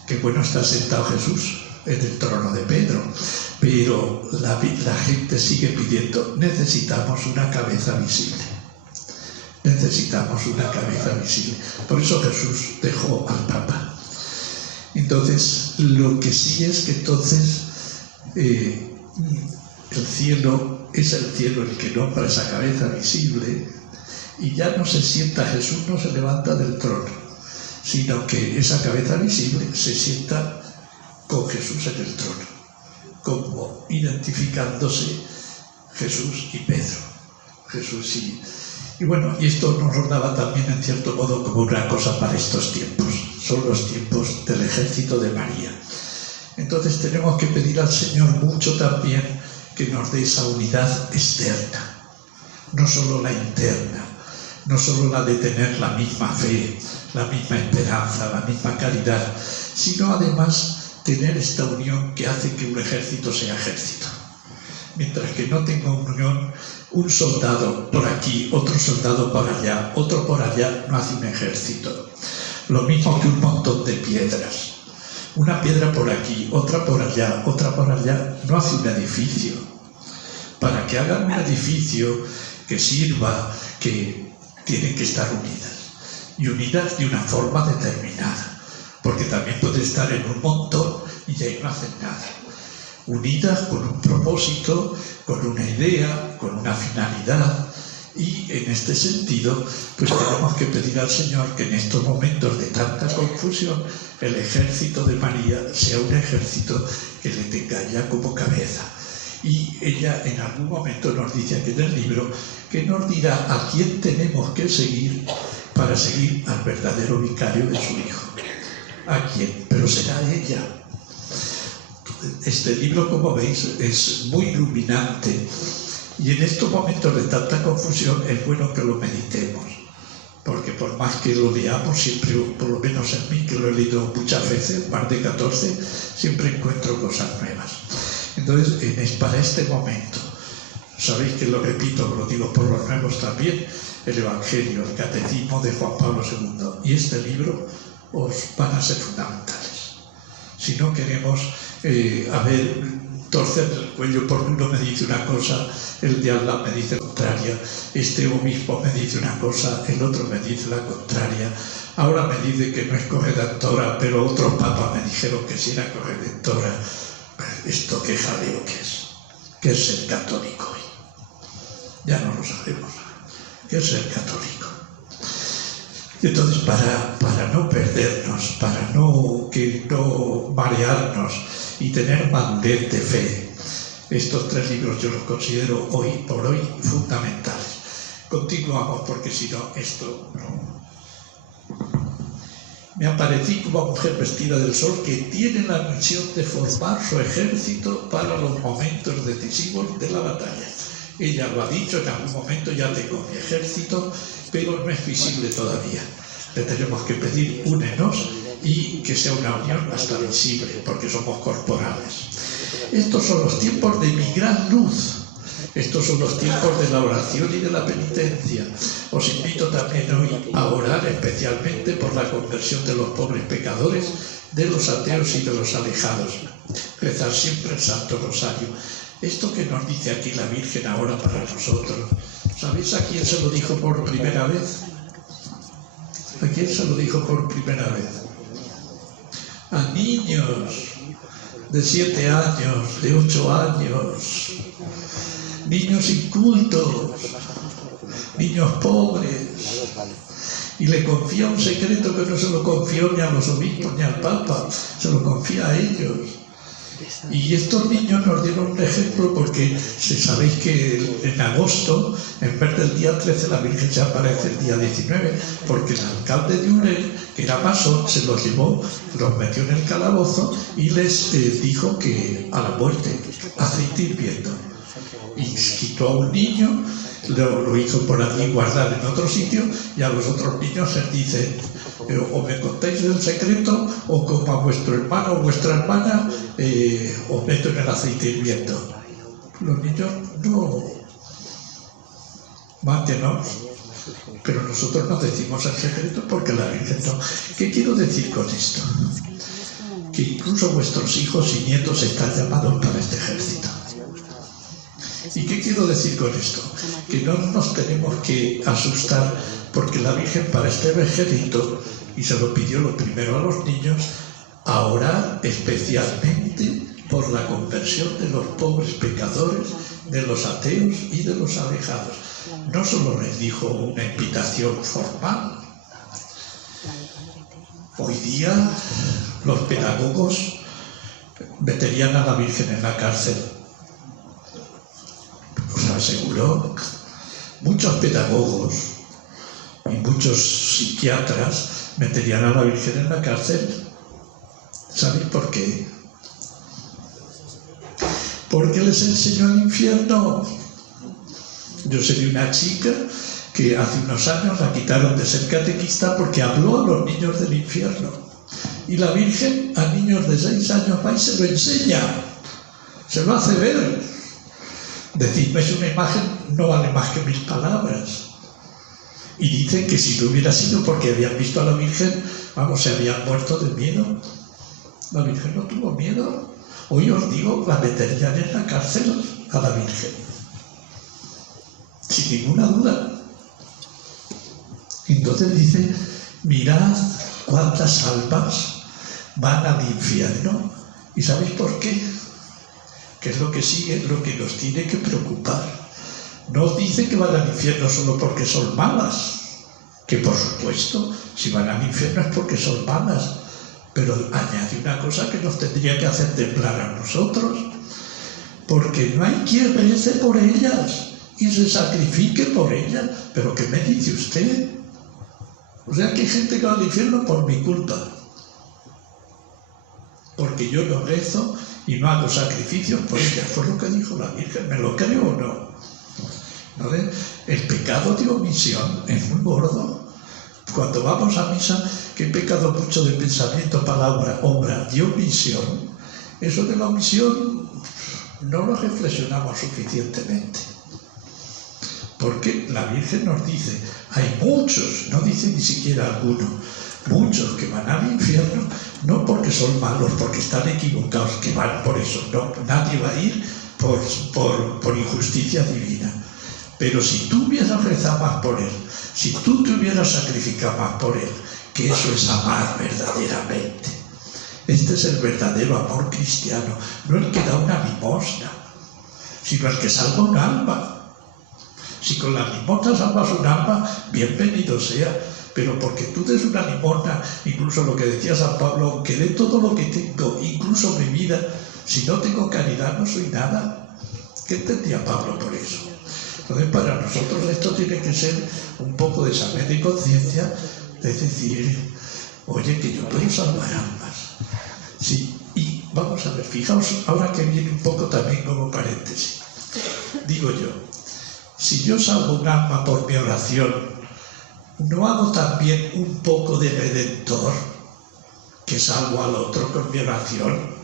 Que bueno, está sentado Jesús en el trono de Pedro, pero la gente sigue pidiendo, necesitamos una cabeza visible. Necesitamos una cabeza visible. Por eso Jesús dejó al Papa. Entonces, lo que sí es que entonces el cielo es el cielo el que nombra esa cabeza visible y ya no se sienta Jesús, no se levanta del trono, sino que esa cabeza visible se sienta con Jesús en el trono, como identificándose Jesús y Pedro. Jesús y bueno, y esto nos lo daba también en cierto modo como una cosa para estos tiempos. Son los tiempos del ejército de María. Entonces tenemos que pedir al Señor mucho también que nos dé esa unidad externa, no solo la interna, no solo la de tener la misma fe, la misma esperanza, la misma caridad, sino además tener esta unión que hace que un ejército sea ejército. Mientras que no tenga unión, un soldado por aquí, otro soldado por allá, otro por allá, no hace un ejército. Lo mismo que un montón de piedras. Una piedra por aquí, otra por allá, otra por allá, no hace un edificio. Para que hagan un edificio que sirva, que tienen que estar unidas. Y unidas de una forma determinada. Porque también puede estar en un montón y ahí no hacen nada. Unidas con un propósito, con una idea, con una finalidad. Y en este sentido, pues tenemos que pedir al Señor que en estos momentos de tanta confusión, el ejército de María sea un ejército que le tenga ya como cabeza. Y ella en algún momento nos dice aquí en el libro que nos dirá a quién tenemos que seguir para seguir al verdadero vicario de su Hijo. ¿A quién? Pero será ella. Este libro, como veis, es muy iluminante y en estos momentos de tanta confusión es bueno que lo meditemos, porque por más que lo leamos, siempre, por lo menos en mí, que lo he leído muchas veces, más de 14, siempre encuentro cosas nuevas. Entonces, para este momento, sabéis que lo repito, lo digo por los nuevos también, el Evangelio, el Catecismo de Juan Pablo II y este libro os van a ser fundamentales. Si no queremos torcer el cuello porque uno me dice una cosa, el de Allah me dice la contraria, este obispo me dice una cosa, el otro me dice la contraria, ahora me dice que no es corredentora, pero otros papas me dijeron que sí era corredentora. ¿Esto qué jaleo que es? ¿Qué es ser católico hoy? Ya no lo sabemos. ¿Qué es ser católico? Entonces, para no perdernos, para no marearnos y tener madurez de fe, estos 3 libros yo los considero hoy por hoy fundamentales. Continuamos, porque si no, esto no. Me aparecí como mujer vestida del sol que tiene la misión de formar su ejército para los momentos decisivos de la batalla. Ella lo ha dicho, en algún momento ya tengo mi ejército, pero no es visible todavía. Le tenemos que pedir únenos y que sea una unión hasta visible, porque somos corporales. Estos son los tiempos de mi gran luz. Estos son los tiempos de la oración y de la penitencia. Os invito también hoy a orar especialmente por la conversión de los pobres pecadores, de los ateos y de los alejados. Rezar siempre el Santo Rosario. Esto que nos dice aquí la Virgen ahora para nosotros, ¿sabéis a quién se lo dijo por primera vez? ¿A quién se lo dijo por primera vez? A niños de 7 años, de 8 años, niños incultos, niños pobres, y le confía un secreto que no se lo confió ni a los obispos ni al Papa, se lo confía a ellos. Y estos niños nos dieron un ejemplo porque sabéis que en agosto, en vez del día 13, la Virgen se aparece el día 19, porque el alcalde de Urel, que era masón, se los llevó, los metió en el calabozo y les dijo que a la muerte, aceite hirviendo. Y quitó a un niño, lo hizo por allí guardar en otro sitio, y a los otros niños les dice: o me contáis el secreto, o como a vuestro hermano o vuestra hermana, os meto en el aceite hirviendo. Los niños no, mátenos, pero nosotros no decimos el secreto porque la Virgen no. ¿Qué quiero decir con esto? Que incluso vuestros hijos y nietos están llamados para este ejército. ¿Y qué quiero decir con esto? Que no nos tenemos que asustar porque la Virgen para este ejército, y se lo pidió lo primero a los niños, a orar especialmente por la conversión de los pobres pecadores, de los ateos y de los alejados. No solo les dijo una invitación formal. Hoy día los pedagogos meterían a la Virgen en la cárcel. Os aseguro, muchos pedagogos y muchos psiquiatras meterían a la Virgen en la cárcel. ¿Sabéis por qué? Porque les enseñó el infierno. Yo sé de una chica que hace unos años la quitaron de ser catequista porque habló a los niños del infierno. Y la Virgen a niños de 6 años va y se lo enseña, se lo hace ver. Decidme si una imagen no vale más que 1000 palabras. Y dicen que si no hubiera sido porque habían visto a la Virgen, vamos, se habían muerto de miedo. La Virgen no tuvo miedo. Hoy os digo, la meterían en la cárcel a la Virgen. Sin ninguna duda. Entonces dice: mirad cuántas almas van al infierno. ¿Y sabéis por qué? Que es lo que sigue, lo que nos tiene que preocupar. No os dice que van al infierno solo porque son malas, que por supuesto, si van al infierno es porque son malas, pero añade una cosa que nos tendría que hacer temblar a nosotros, porque no hay quien rece por ellas y se sacrifique por ellas. ¿Pero qué me dice usted? O sea que hay gente que va al infierno por mi culpa, porque yo no rezo y no hago sacrificios por ellas. Fue lo que dijo la Virgen. ¿Me lo creo o no? ¿Vale? El pecado de omisión es muy gordo. cuando vamos a misa, que he pecado mucho de pensamiento, palabra, obra y omisión, eso de la omisión no lo reflexionamos suficientemente. Porque la Virgen nos dice, hay muchos, no dice ni siquiera algunos, muchos que van al infierno, no porque son malos, porque están equivocados, que van por eso, no, nadie va a ir por injusticia divina. Pero si tú hubieras rezado más por él, si tú te hubieras sacrificado más por él, que eso es amar verdaderamente. Este es el verdadero amor cristiano, no el que da una limosna, sino el que salva un alma. Si con la limosna salvas un alma, bienvenido sea, pero porque tú des una limosna, incluso lo que decía San Pablo, aunque dé todo lo que tengo, incluso mi vida, si no tengo caridad no soy nada. ¿Qué entendía Pablo por eso? Entonces para nosotros esto tiene que ser un poco de saber de conciencia, de decir, oye, que yo puedo salvar almas. Sí, y vamos a ver, fijaos, ahora que viene un poco también como paréntesis, digo yo, si yo salvo un alma por mi oración, ¿no hago también un poco de redentor que salvo al otro con mi oración?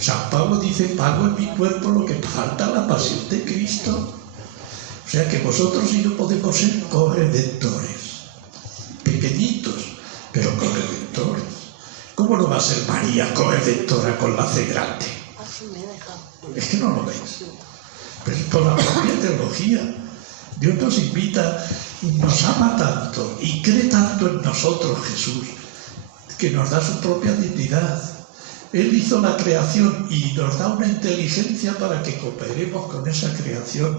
San Pablo dice, pago en mi cuerpo lo que falta a la pasión de Cristo. O sea que vosotros y yo podemos ser corredentores, pequeñitos, pero corredentores. ¿Cómo no va a ser María corredentora con la C grande? Es que no lo veis. Pero es por la propia teología. Dios nos invita, nos ama tanto y cree tanto en nosotros, Jesús, que nos da su propia dignidad. Él hizo la creación y nos da una inteligencia para que cooperemos con esa creación.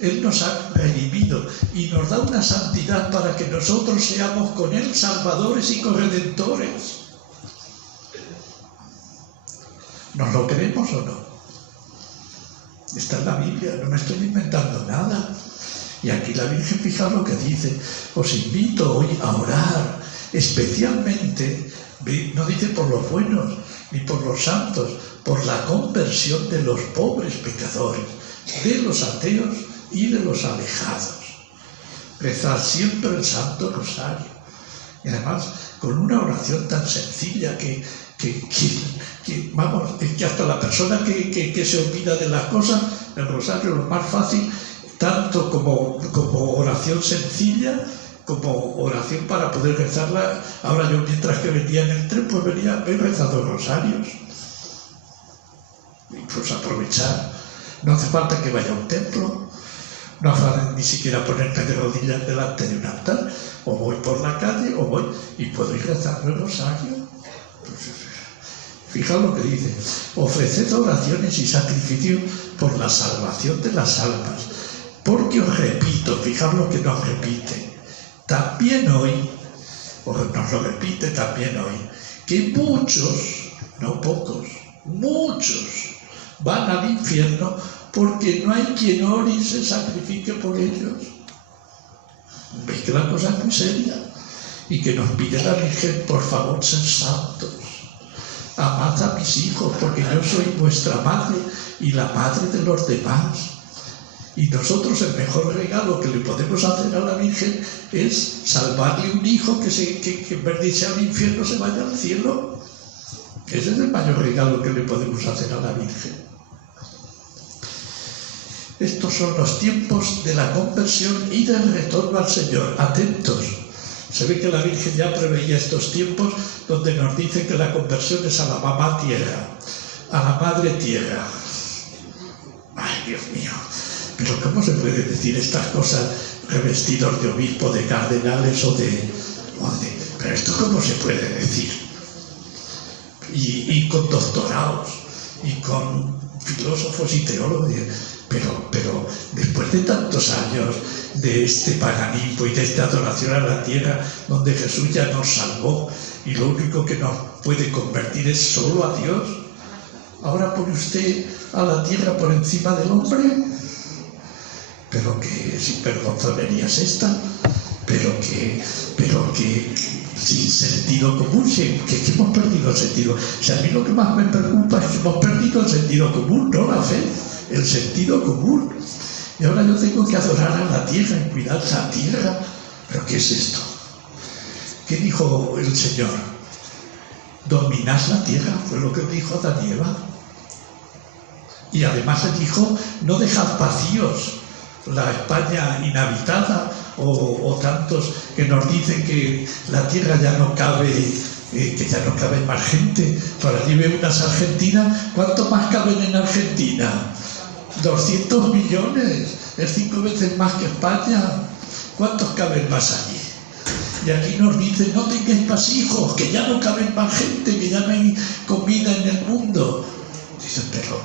Él nos ha redimido y nos da una santidad para que nosotros seamos con Él salvadores y corredentores. ¿Nos lo creemos o no? Está en la Biblia, no me estoy inventando nada. Y aquí la Virgen, fijaos lo que dice, os invito hoy a orar, especialmente, no dice por los buenos, ni por los santos, por la conversión de los pobres pecadores, de los ateos y de los alejados. Rezar siempre el Santo Rosario. Y además, con una oración tan sencilla que vamos, es que hasta la persona que se olvida de las cosas, el rosario es lo más fácil, tanto como oración sencilla, como oración para poder rezarla. Ahora yo, mientras que venía en el tren, pues he rezado rosarios. Incluso aprovechar. No hace falta que vaya a un templo, no hace falta ni siquiera ponerme de rodillas delante de un altar. O voy por la calle, o voy y puedo ir rezando el rosario. Pues, fijaos lo que dice, ofreced oraciones y sacrificios por la salvación de las almas, porque os repito, fijaos lo que nos repite, también hoy, o nos lo repite también hoy, que muchos, no pocos, muchos van al infierno porque no hay quien ore y se sacrifique por ellos. ¿Veis que la cosa es muy seria? Y que nos pide la Virgen, por favor, ser santos. Amad a mis hijos, porque yo soy vuestra madre y la madre de los demás. Y nosotros el mejor regalo que le podemos hacer a la Virgen es salvarle un hijo que en vez de irse al infierno se vaya al cielo. Ese es el mayor regalo que le podemos hacer a la Virgen. Estos son los tiempos de la conversión y del retorno al Señor. Atentos. Se ve que la Virgen ya preveía estos tiempos donde nos dice que la conversión es a la mamá tierra, a la madre tierra. Ay, Dios mío, pero ¿cómo se puede decir estas cosas revestidos de obispo, de cardenales o de... Pero esto ¿cómo se puede decir? Y con doctorados, y con filósofos y teólogos... Pero después de tantos años de este paganismo y de esta adoración a la tierra, donde Jesús ya nos salvó y lo único que nos puede convertir es solo a Dios, ¿ahora pone usted a la tierra por encima del hombre? Pero qué sinvergonzonería es esta, pero que sin sentido común, que hemos perdido el sentido. O sea, a mí lo que más me preocupa es que hemos perdido el sentido común, no la fe. El sentido común. Y ahora yo tengo que adorar a la tierra y cuidar la tierra. ¿Pero qué es esto? ¿Qué dijo el Señor? Dominad la tierra, fue lo que dijo Adán y Eva. Y además le dijo, no dejad vacíos la España inhabitada, o tantos que nos dicen que la tierra ya no cabe, que ya no cabe más gente. Por allí veo unas argentinas. ¿Cuántos más caben en Argentina? 200 millones, es 5 veces más que España. ¿Cuántos caben más allí? Y aquí nos dicen, no tengáis más hijos, que ya no caben más gente, que ya no hay comida en el mundo. Dicen, pero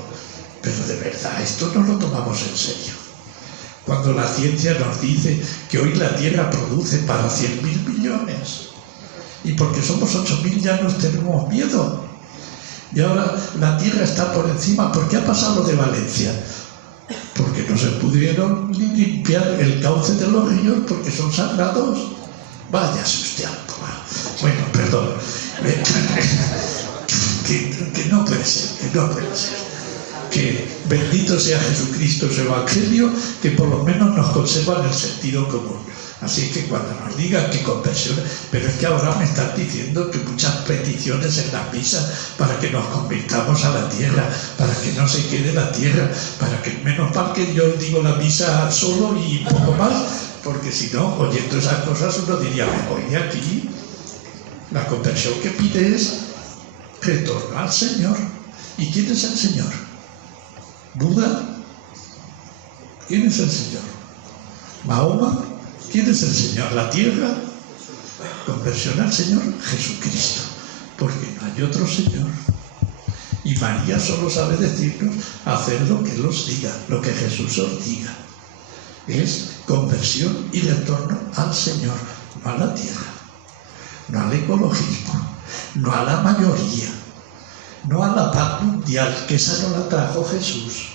de verdad, esto no lo tomamos en serio. Cuando la ciencia nos dice que hoy la Tierra produce para 100.000 millones. Y porque somos 8.000 ya nos tenemos miedo. Y ahora la Tierra está por encima. ¿Por qué ha pasado de Valencia? Porque no se pudieron ni limpiar el cauce de los ríos porque son sagrados. Váyase usted al tomar. Bueno, perdón. Que no puede ser, que no puede ser. Que bendito sea Jesucristo, su Evangelio, que por lo menos nos conserva en el sentido común. Así que cuando nos digan que conversión, pero es que ahora me están diciendo que muchas peticiones en la misa para que nos convirtamos a la tierra, para que no se quede la tierra, para que menos mal que yo digo la misa solo y poco más, porque si no, oyendo esas cosas uno diría, me voy de aquí. La conversión que pide es retorno al Señor. ¿Y quién es el Señor? ¿Buda? ¿Quién es el Señor? ¿Mahoma? ¿Quién es el Señor? ¿La tierra? Conversión al Señor Jesucristo, porque no hay otro Señor. Y María solo sabe decirnos hacer lo que Él os diga, lo que Jesús os diga. Es conversión y retorno al Señor, no a la tierra, no al ecologismo, no a la mayoría, no a la paz mundial, que esa no la trajo Jesús.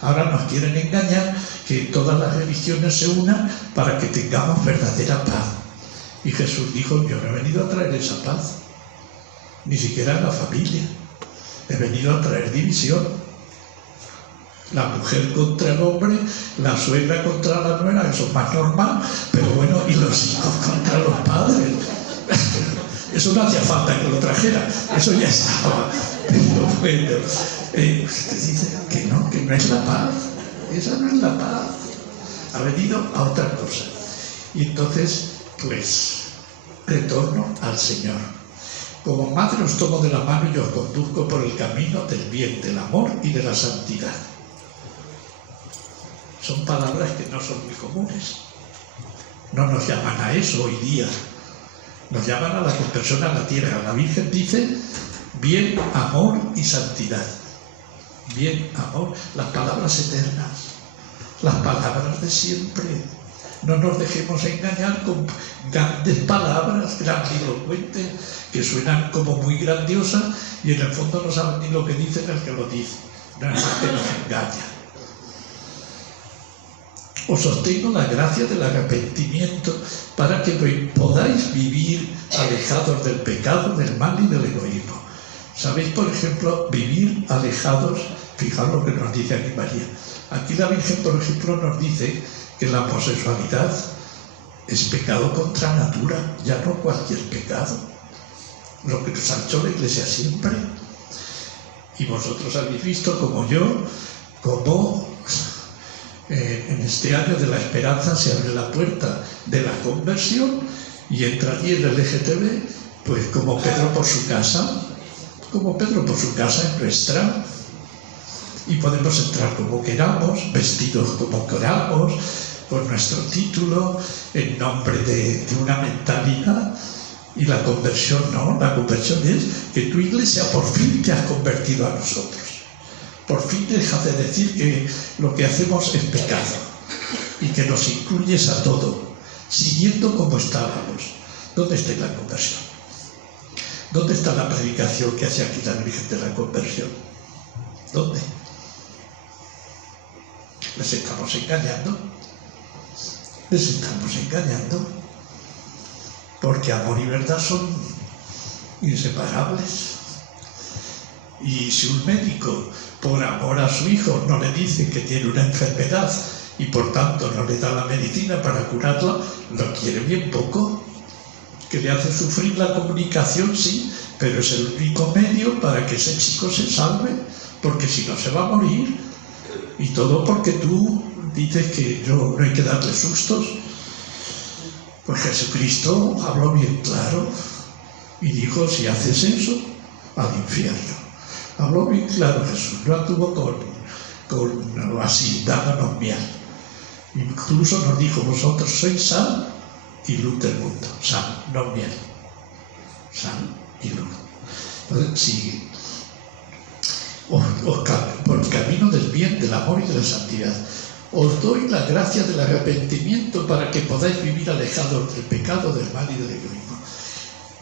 Ahora nos quieren engañar que todas las religiones se unan para que tengamos verdadera paz. Y Jesús dijo, yo no he venido a traer esa paz, ni siquiera en la familia. He venido a traer división. La mujer contra el hombre, la suegra contra la nuera, eso es más normal, pero bueno, y los hijos contra los padres. Eso no hacía falta que lo trajera, eso ya estaba. Pero bueno, usted dice que no es la paz, esa no es la paz. Ha venido a otra cosa. Y entonces, pues, retorno al Señor. Como madre os tomo de la mano y os conduzco por el camino del bien, del amor y de la santidad. Son palabras que no son muy comunes. No nos llaman a eso hoy día. Nos llaman a la conversión a la tierra. La Virgen dice bien, amor y santidad. Bien, amor, las palabras eternas, las palabras de siempre. No nos dejemos engañar con grandes palabras, grandilocuentes, que suenan como muy grandiosas y en el fondo no saben ni lo que dicen el que lo dice. No es que nos engaña. Os sostengo la gracia del arrepentimiento para que podáis vivir alejados del pecado, del mal y del egoísmo. ¿Sabéis, por ejemplo, vivir alejados? Fijaos lo que nos dice aquí María. Aquí la Virgen, por ejemplo, nos dice que la homosexualidad es pecado contra natura, ya no cualquier pecado. Lo que nos ha hecho la Iglesia siempre. Y vosotros habéis visto, como yo, cómo en este año de la esperanza se abre la puerta de la conversión y entra allí el LGTB, pues como Pedro por su casa, en nuestra, y podemos entrar como queramos, vestidos como queramos, con nuestro título, en nombre de una mentalidad. Y la conversión no, la conversión es que tu Iglesia por fin te has convertido a nosotros. Por fin dejas de decir que lo que hacemos es pecado y que nos incluyes a todo, siguiendo como estábamos. ¿Dónde está la conversión? ¿Dónde está la predicación que hace aquí la Virgen de la Conversión? ¿Dónde? ¿Les estamos engañando? Les estamos engañando. Porque amor y verdad son inseparables. Y si un médico, por amor a su hijo, no le dice que tiene una enfermedad y por tanto no le da la medicina para curarla, lo quiere bien poco. Que le hace sufrir la comunicación, sí, pero es el único medio para que ese chico se salve, porque si no se va a morir. Y todo porque tú dices que no hay que darle sustos. Pues Jesucristo habló bien claro y dijo, si haces eso, al infierno. Habló bien claro Jesús, no actuó con así, dándonos miel. Incluso nos dijo, vosotros sois sal y luz del mundo. Sal, no miel. Sal y luz. Entonces, si por el camino del bien, del amor y de la santidad, os doy la gracia del arrepentimiento para que podáis vivir alejados del pecado, del mal y del egoísmo.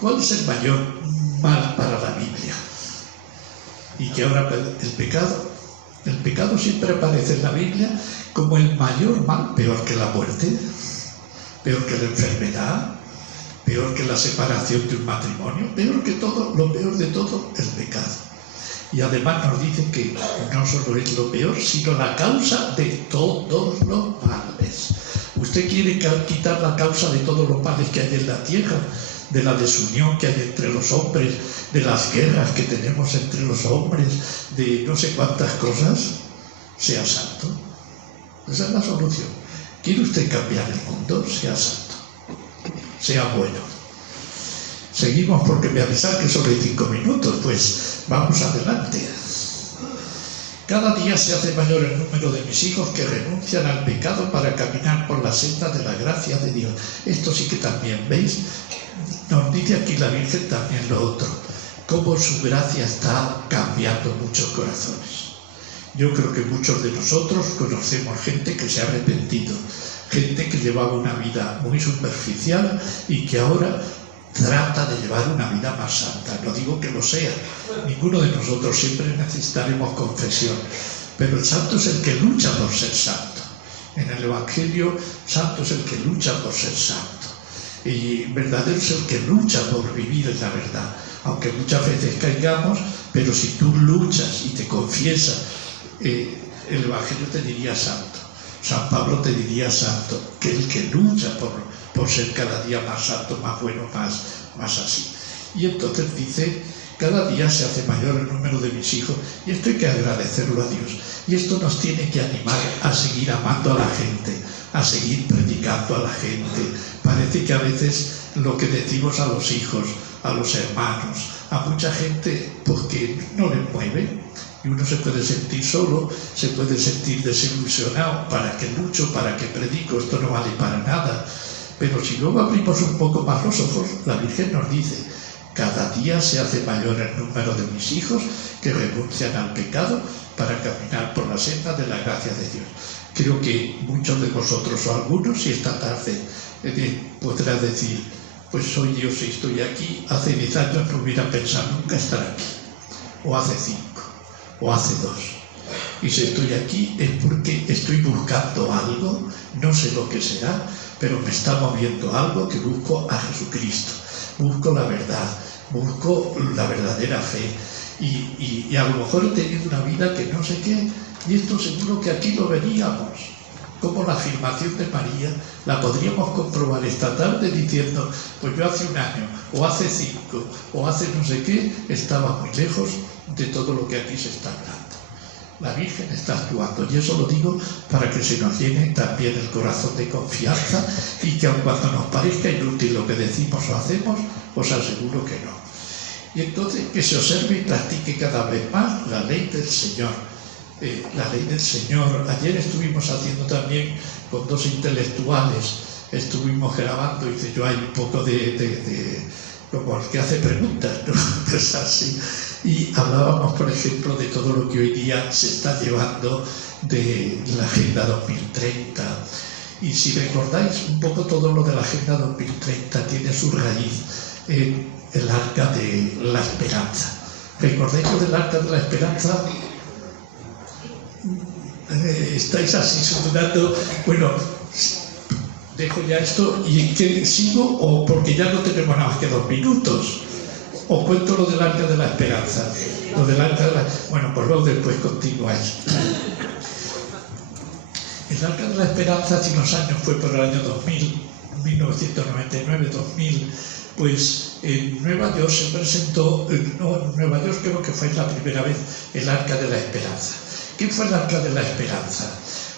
¿Cuál es el mayor mal para la Biblia? Y que ahora el pecado siempre aparece en la Biblia como el mayor mal, peor que la muerte, peor que la enfermedad, peor que la separación de un matrimonio, peor que todo, lo peor de todo, el pecado. Y además nos dice que no solo es lo peor, sino la causa de todos los males. ¿Usted quiere quitar la causa de todos los males que hay en la tierra? De la desunión que hay entre los hombres, de las guerras que tenemos entre los hombres, de no sé cuántas cosas. Sea santo. Esa es la solución. ¿Quiere usted cambiar el mundo? Sea santo. Sea bueno. Seguimos porque me avisan que solo hay 5 minutos, pues vamos adelante. Cada día se hace mayor el número de mis hijos que renuncian al pecado para caminar por la senda de la gracia de Dios. Esto sí que también, ¿veis? Nos dice aquí la Virgen también lo otro, cómo su gracia está cambiando muchos corazones. Yo creo que muchos de nosotros conocemos gente que se ha arrepentido, gente que llevaba una vida muy superficial y que ahora trata de llevar una vida más santa. No digo que lo sea, ninguno de nosotros siempre necesitaremos confesión, pero el santo es el que lucha por ser santo. En el Evangelio, santo es el que lucha por ser santo. Y verdadero es el que lucha por vivir en la verdad. Aunque muchas veces caigamos, pero si tú luchas y te confiesas, el Evangelio te diría santo. San Pablo te diría santo, que el que lucha por ser cada día más santo, más bueno, más así. Y entonces dice, cada día se hace mayor el número de mis hijos, y esto hay que agradecerlo a Dios. Y esto nos tiene que animar a seguir amando a la gente, a seguir predicando a la gente. Parece que a veces lo que decimos a los hijos, a los hermanos, a mucha gente, porque no les mueve, y uno se puede sentir solo, se puede sentir desilusionado, ¿para qué lucho? ¿Para qué predico? Esto no vale para nada. Pero si luego abrimos un poco más los ojos, la Virgen nos dice, cada día se hace mayor el número de mis hijos que renuncian al pecado para caminar por la senda de la gracia de Dios. Creo que muchos de vosotros o algunos, si esta tarde podrá decir, pues soy Dios y estoy aquí, hace 10 años no hubiera pensado nunca estar aquí, o hace 5, o hace 2. Y si estoy aquí es porque estoy buscando algo, no sé lo que será, pero me está moviendo algo que busco a Jesucristo, busco la verdad, busco la verdadera fe, y a lo mejor he tenido una vida que no sé qué, y esto seguro que aquí lo veríamos, como la afirmación de María, la podríamos comprobar esta tarde diciendo, pues yo hace 1 año, o hace 5, o hace no sé qué, estaba muy lejos de todo lo que aquí se está hablando. La Virgen está actuando, y eso lo digo para que se nos llene también el corazón de confianza y que aun cuando nos parezca inútil lo que decimos o hacemos, os aseguro que no. Y entonces que se observe y practique cada vez más la ley del Señor. La ley del Señor. Ayer estuvimos haciendo también con 2 intelectuales, estuvimos grabando, hice yo ahí un poco como el que hace preguntas, ¿no? Pues así. Y hablábamos, por ejemplo, de todo lo que hoy día se está llevando de la Agenda 2030. Y si recordáis un poco todo lo de la Agenda 2030 tiene su raíz en el Arca de la Esperanza. ¿Recordáis lo del Arca de la Esperanza? Estáis así sudando. Bueno, dejo ya esto y que sigo, o porque ya no tenemos nada más que 2 minutos. Os cuento lo del Arca de la Esperanza. Lo del Arca de la... Bueno, pues luego después continuáis. El Arca de la Esperanza hace unos años, fue por el año 2000, 1999-2000, pues en Nueva York se presentó, no, en Nueva York creo que fue la primera vez, el Arca de la Esperanza. ¿Qué fue el Arca de la Esperanza?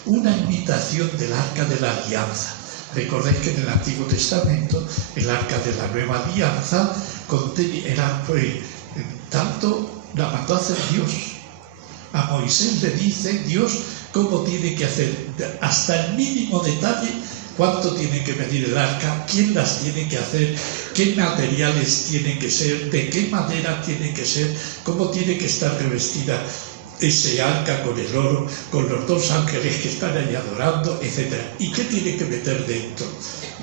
Una imitación del Arca de la Alianza. Recordéis que en el Antiguo Testamento el Arca de la Nueva Alianza era, tanto la mandó a hacer Dios. A Moisés le dice Dios cómo tiene que hacer, hasta el mínimo detalle, cuánto tiene que medir el arca, quién las tiene que hacer, qué materiales tienen que ser, de qué madera tiene que ser, cómo tiene que estar revestida ese arca con el oro, con los dos ángeles que están ahí adorando, etc. ¿Y qué tiene que meter dentro?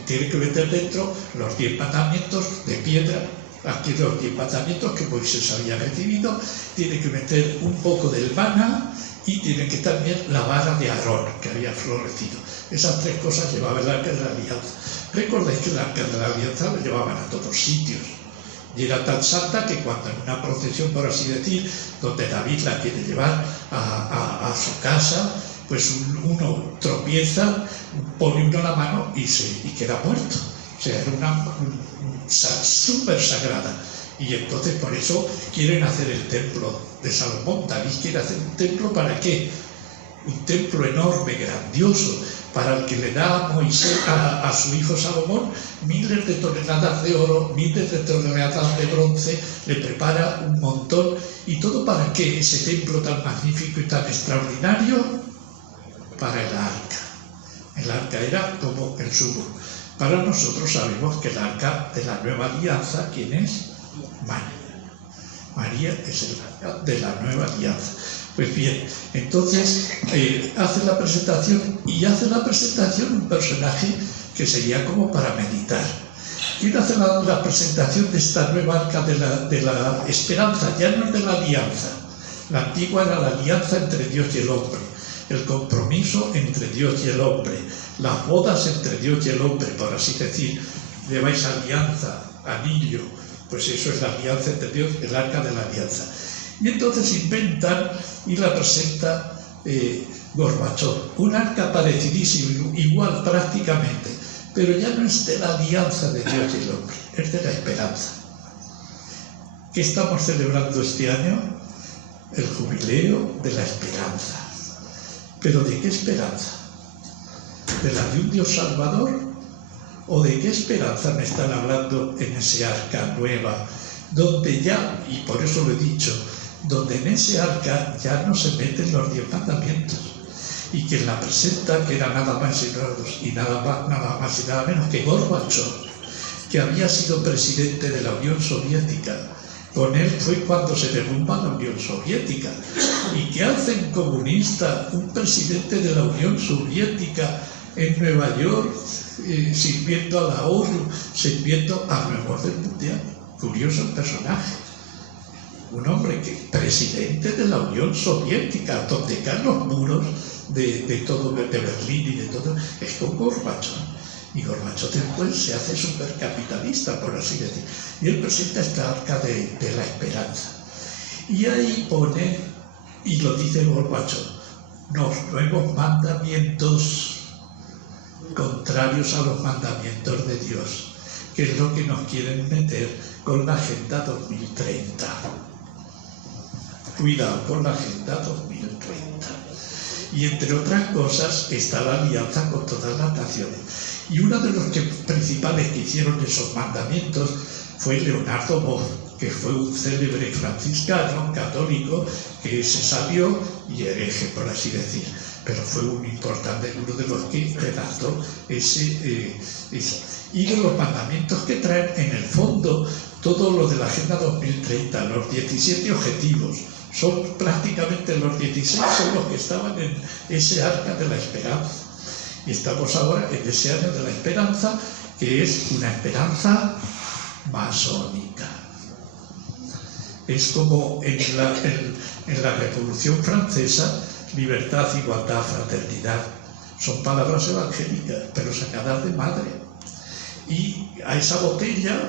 Tiene que meter dentro los 10 mandamientos de piedra, aquí los 10 mandamientos que Moisés había recibido, tiene que meter un poco del maná y tiene que también la vara de Aarón, que había florecido. Esas 3 cosas llevaba el Arca de la Alianza. Recordéis que el Arca de la Alianza lo llevaban a todos sitios. Y era tan santa que cuando en una procesión, por así decir, donde David la quiere llevar a su casa, pues uno tropieza, pone uno la mano y queda muerto. O sea, era una súper sagrada. Y entonces por eso quieren hacer el templo de Salomón. David quiere hacer un templo, ¿para qué? Un templo enorme, grandioso, para el que le da a Moisés, a su hijo Salomón, miles de toneladas de oro, miles de toneladas de bronce, le prepara un montón. ¿Y todo para qué? Ese templo tan magnífico y tan extraordinario, para el arca. El arca era como el sumo. Para nosotros sabemos que el arca de la Nueva Alianza, ¿quién es? María. María es el arca de la Nueva Alianza. Pues bien, entonces hace la presentación un personaje que sería como para meditar. ¿Quién hace la presentación de esta nueva arca de la esperanza? Ya no es de la alianza. La antigua era la alianza entre Dios y el hombre, el compromiso entre Dios y el hombre, las bodas entre Dios y el hombre, por así decir. Lleváis alianza, anillo, pues eso es la alianza entre Dios, el arca de la alianza. Y entonces inventan y la presenta Gorbachov, un arca parecidísimo, igual prácticamente, pero ya no es de la alianza de Dios y el hombre, es de la esperanza. ¿Qué estamos celebrando este año? El jubileo de la esperanza. ¿Pero de qué esperanza? ¿De la de un Dios salvador? ¿O de qué esperanza me están hablando en ese arca nueva, donde ya, y por eso lo he dicho, donde en ese arca ya no se meten los 10 mandamientos, y quien la presenta, que era nada más y nada menos que Gorbachov, que había sido presidente de la Unión Soviética. Con él fue cuando se derrumba la Unión Soviética. ¿Y qué hace un comunista, un presidente de la Unión Soviética en Nueva York, sirviendo a la ONU, sirviendo al mejor del mundial? Curioso el personaje. Un hombre que presidente de la Unión Soviética, donde caen los muros de todo, de Berlín y de todo, es con Gorbachov. Y Gorbachov después se hace supercapitalista, por así decir. Y él presenta esta arca de la esperanza. Y ahí pone, y lo dice Gorbachov, los nuevos mandamientos contrarios a los mandamientos de Dios, que es lo que nos quieren meter con la Agenda 2030. Cuidado con la Agenda 2030. Y entre otras cosas está la alianza con todas las naciones. Y uno de los principales que hicieron esos mandamientos fue Leonardo Boff, que fue un célebre franciscano católico que se salió y hereje, por así decir. Pero fue un importante, uno de los que redactó ese. Y de los mandamientos que traen, en el fondo, todo lo de la Agenda 2030, los 17 objetivos, son prácticamente los 16 son los que estaban en ese arca de la esperanza. Y estamos ahora en ese año de la esperanza, que es una esperanza masónica. Es como en la Revolución Francesa, libertad, igualdad, fraternidad. Son palabras evangélicas, pero sacadas de madre. Y a esa botella,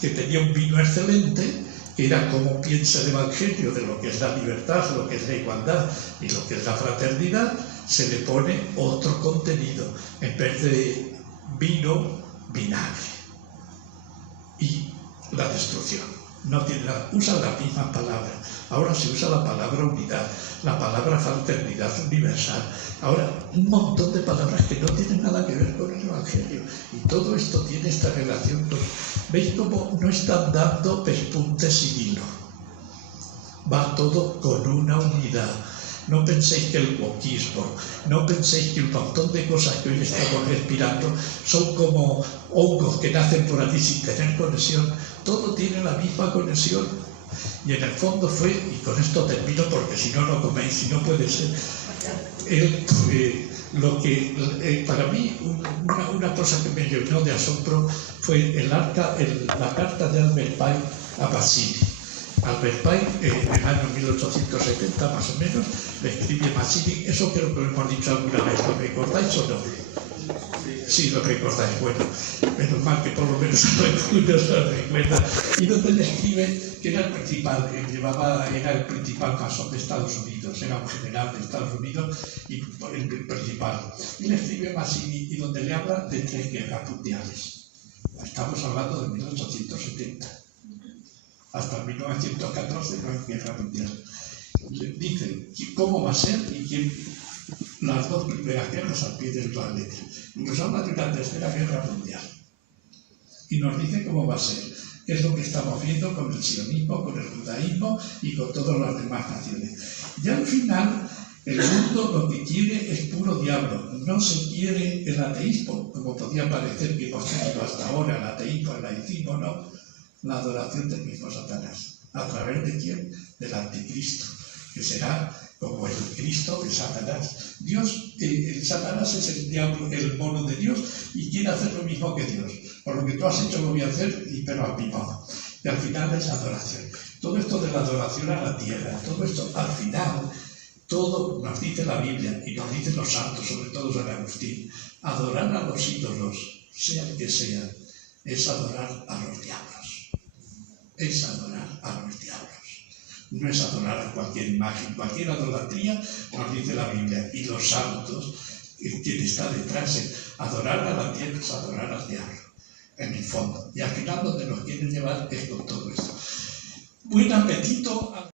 que tenía un vino excelente, que era como piensa el Evangelio de lo que es la libertad, lo que es la igualdad y lo que es la fraternidad, se le pone otro contenido. En vez de vino, vinagre. Y la destrucción. No tiene nada. Usa la misma palabra. Ahora se usa la palabra unidad, la palabra fraternidad universal. Ahora, un montón de palabras que no tienen nada que ver con el Evangelio. Y todo esto tiene esta relación con... ¿Veis cómo no están dando pespuntes sin hilo? Va todo con una unidad. No penséis que el wokismo, no penséis que un montón de cosas que hoy estamos respirando son como hongos que nacen por allí sin tener conexión. Todo tiene la misma conexión. Y en el fondo fue, y con esto termino porque si no, no coméis, si no puede ser, lo que para mí una cosa que me llenó de asombro fue la carta de Albert Pike a Mazzini. Albert Pike, en el año 1870 más o menos, le escribe Mazzini. Eso creo que lo hemos dicho alguna vez. ¿Lo recordáis o no? Sí, lo recordáis. Bueno, menos mal que por lo menos algunos lo recuerdan. Y donde le escribe que era el principal, era el principal masón de Estados Unidos, era un general de Estados Unidos y el principal. Y le escribe a Mazzini y donde le habla de 3 guerras mundiales. Estamos hablando de 1870. Hasta 1914 no hay guerra mundial. Dice cómo va a ser y quién, las 2 primeras guerras al pie del planeta. Y nos habla de una tercera guerra mundial. Y nos dice cómo va a ser. Es lo que estamos viendo con el sionismo, con el judaísmo y con todas las demás naciones. Y al final, el mundo lo que quiere es puro diablo. No se quiere el ateísmo, como podía parecer que hemos tenido hasta ahora, el ateísmo, el laicismo, no. La adoración del mismo Satanás. ¿A través de quién? Del anticristo, que será como el Cristo de Satanás. Dios, Satanás es el diablo, el mono de Dios, y quiere hacer lo mismo que Dios. Por lo que tú has hecho lo voy a hacer, pero a mi modo. Y al final es adoración. Todo esto de la adoración a la tierra, todo esto al final, todo nos dice la Biblia y nos dicen los santos, sobre todo San Agustín, adorar a los ídolos, sean que sean, es adorar a los diablos. Es adorar a los diablos. No es adorar a cualquier imagen, cualquier idolatría, nos dice la Biblia. Y los santos, quien está detrás, es adorar a la tierra, es adorar al diablo, en el fondo. Y al final donde nos quieren llevar es con todo esto. Buen apetito.